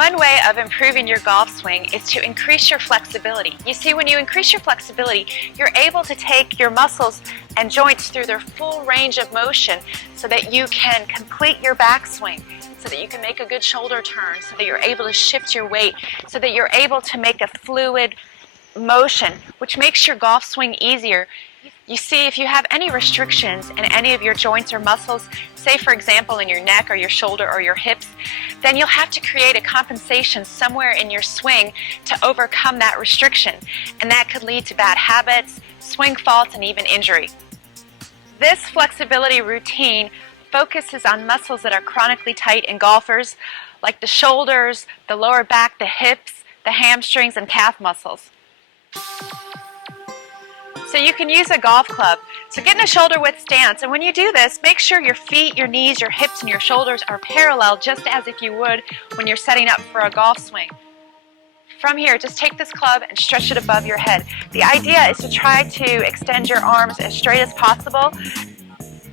One way of improving your golf swing is to increase your flexibility. You see, when you increase your flexibility, you're able to take your muscles and joints through their full range of motion so that you can complete your backswing, so that you can make a good shoulder turn, so that you're able to shift your weight, so that you're able to make a fluid motion, which makes your golf swing easier. You see, if you have any restrictions in any of your joints or muscles, say for example in your neck or your shoulder or your hips, then you'll have to create a compensation somewhere in your swing to overcome that restriction, and that could lead to bad habits, swing faults, and even injury. This flexibility routine focuses on muscles that are chronically tight in golfers, like the shoulders, the lower back, the hips, the hamstrings, and calf muscles. So you can use a golf club. So get in a shoulder width stance, and when you do this, make sure your feet, your knees, your hips, and your shoulders are parallel, just as if you would when you're setting up for a golf swing. From here, just take this club and stretch it above your head. The idea is to try to extend your arms as straight as possible.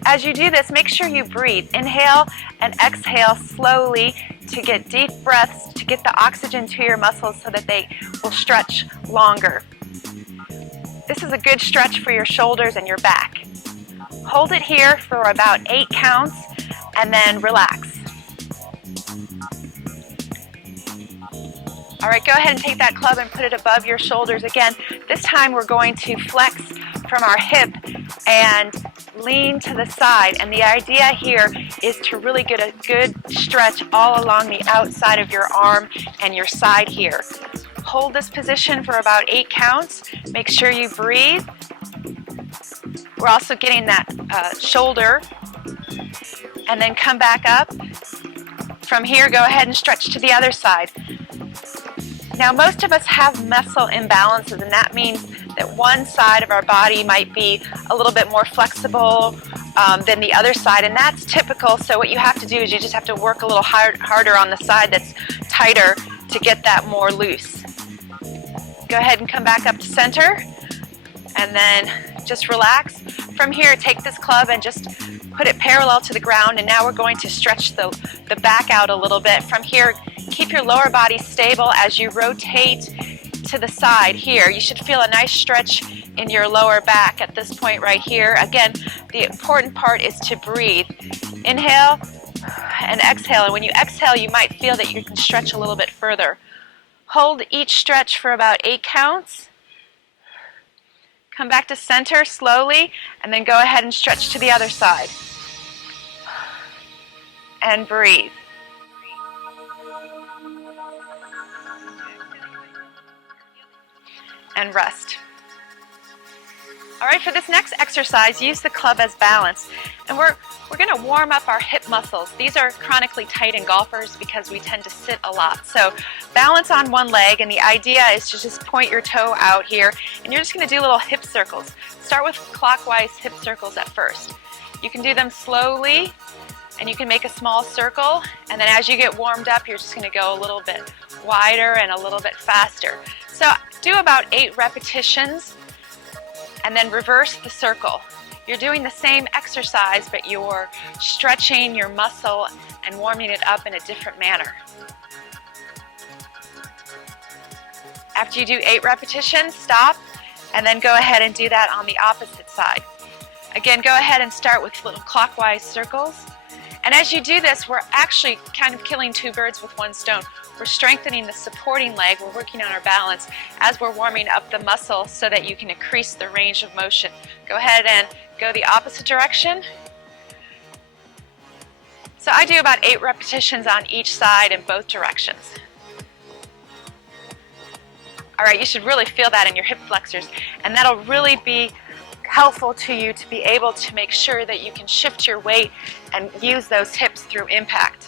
As you do this, make sure you breathe. Inhale and exhale slowly to get deep breaths, to get the oxygen to your muscles so that they will stretch longer. This is a good stretch for your shoulders and your back. Hold it here for about 8 counts and then relax. All right, go ahead and take that club and put it above your shoulders again. This time we're going to flex from our hip and lean to the side. And the idea here is to really get a good stretch all along the outside of your arm and your side here. Hold this position for about 8 counts. Make sure you breathe. We're also getting that shoulder. And then come back up. From here, go ahead and stretch to the other side. Now, most of us have muscle imbalances, and that means that one side of our body might be a little bit more flexible than the other side, and that's typical. So what you have to do is you just have to work a little harder on the side that's tighter to get that more loose. Go ahead and come back up to center, and then just relax. From here, take this club and just put it parallel to the ground, and now we're going to stretch the back out a little bit. From here, keep your lower body stable as you rotate to the side here. You should feel a nice stretch in your lower back at this point right here. Again, the important part is to breathe. Inhale and exhale, and when you exhale, you might feel that you can stretch a little bit further. Hold each stretch for about 8 counts. Come back to center slowly, and then go ahead and stretch to the other side. And breathe. And rest. All right, for this next exercise, use the club as balance. And we're going to warm up our hip muscles. These are chronically tight in golfers because we tend to sit a lot. So balance on one leg, and the idea is to just point your toe out here, and you're just going to do little hip circles. Start with clockwise hip circles at first. You can do them slowly, and you can make a small circle, and then as you get warmed up, you're just going to go a little bit wider and a little bit faster. So do about 8 repetitions, and then reverse the circle. You're doing the same exercise, but you're stretching your muscle and warming it up in a different manner. After you do 8 repetitions, stop, and then go ahead and do that on the opposite side. Again, go ahead and start with little clockwise circles. And as you do this, we're actually kind of killing 2 birds with 1 stone. We're strengthening the supporting leg, we're working on our balance as we're warming up the muscle so that you can increase the range of motion. Go ahead and go the opposite direction. So I do about 8 repetitions on each side in both directions. All right, you should really feel that in your hip flexors, and that'll really be helpful to you to be able to make sure that you can shift your weight and use those hips through impact.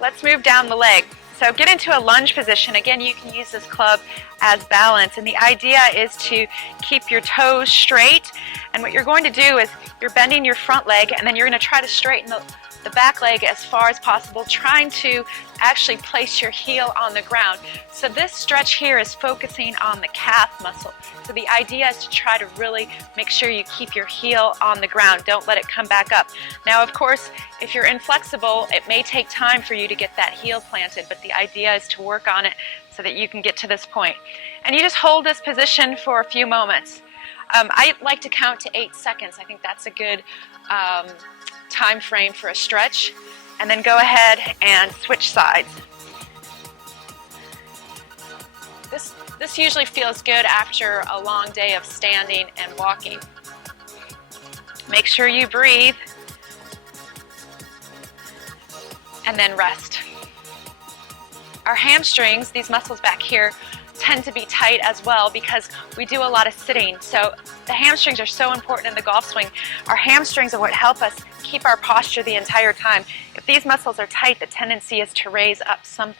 Let's move down the leg. So get into a lunge position. Again, you can use this club as balance, and the idea is to keep your toes straight, and what you're going to do is you're bending your front leg, and then you're going to try to straighten the back leg as far as possible, trying to actually place your heel on the ground. So this stretch here is focusing on the calf muscle. So the idea is to try to really make sure you keep your heel on the ground. Don't let it come back up. Now, of course, if you're inflexible, it may take time for you to get that heel planted, but the idea is to work on it so that you can get to this point. And you just hold this position for a few moments. I like to count to 8 seconds. I think that's a good time frame for a stretch. And then go ahead and switch sides. This usually feels good after a long day of standing and walking. Make sure you breathe and then rest. Our hamstrings, these muscles back here, tend to be tight as well because we do a lot of sitting. So the hamstrings are so important in the golf swing. Our hamstrings are what help us keep our posture the entire time. If these muscles are tight, the tendency is to raise up some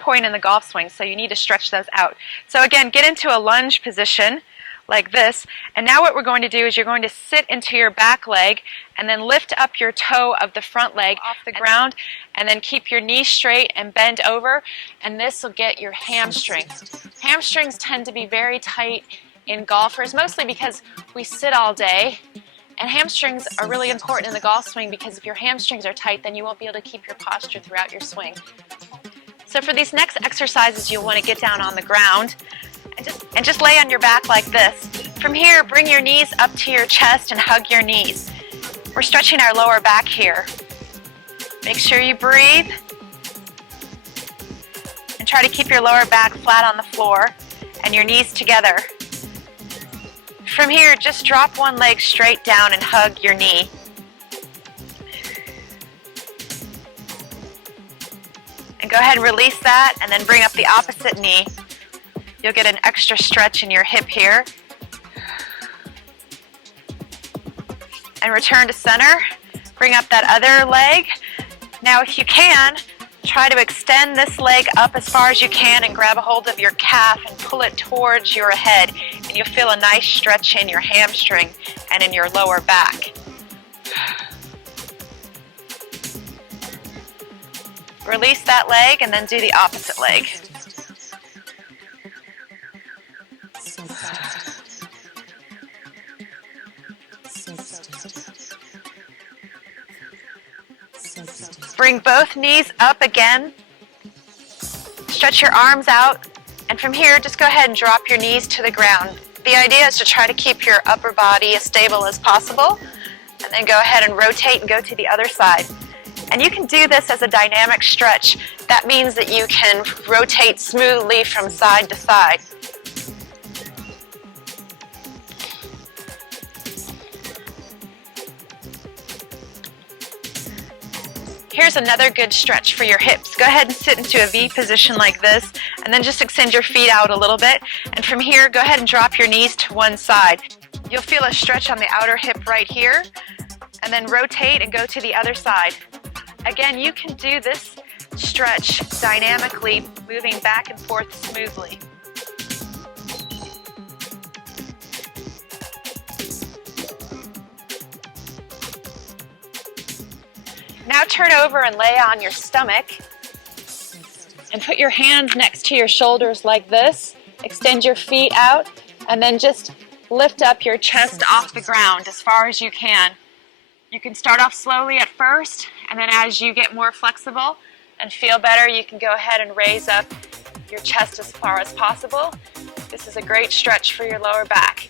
point in the golf swing, so you need to stretch those out. So again, get into a lunge position like this, and now what we're going to do is you're going to sit into your back leg and then lift up your toe of the front leg off the ground, and then keep your knee straight and bend over, and this will get your hamstrings. Hamstrings tend to be very tight in golfers, mostly because we sit all day, and hamstrings are really important in the golf swing because if your hamstrings are tight, then you won't be able to keep your posture throughout your swing. So for these next exercises, you'll want to get down on the ground and just lay on your back like this. From here, bring your knees up to your chest and hug your knees. We're stretching our lower back here. Make sure you breathe and try to keep your lower back flat on the floor and your knees together. From here, just drop one leg straight down and hug your knee. And go ahead and release that and then bring up the opposite knee. You'll get an extra stretch in your hip here. And return to center. Bring up that other leg. Now if you can, try to extend this leg up as far as you can and grab a hold of your calf and pull it towards your head. And you'll feel a nice stretch in your hamstring and in your lower back. Release that leg and then do the opposite leg. Bring both knees up again. Stretch your arms out. And from here, just go ahead and drop your knees to the ground. The idea is to try to keep your upper body as stable as possible. And then go ahead and rotate and go to the other side. And you can do this as a dynamic stretch. That means that you can rotate smoothly from side to side. Here's another good stretch for your hips. Go ahead and sit into a V position like this, and then just extend your feet out a little bit. And from here, go ahead and drop your knees to one side. You'll feel a stretch on the outer hip right here, and then rotate and go to the other side. Again, you can do this stretch dynamically, moving back and forth smoothly. Now turn over and lay on your stomach and put your hands next to your shoulders like this. Extend your feet out and then just lift up your chest off the ground as far as you can. You can start off slowly at first, and then as you get more flexible and feel better, you can go ahead and raise up your chest as far as possible. This is a great stretch for your lower back.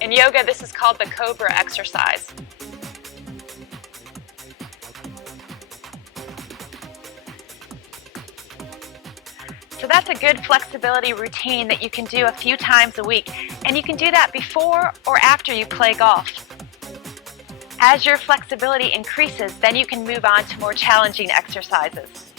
In yoga, this is called the cobra exercise. So that's a good flexibility routine that you can do a few times a week, and you can do that before or after you play golf. As your flexibility increases, then you can move on to more challenging exercises.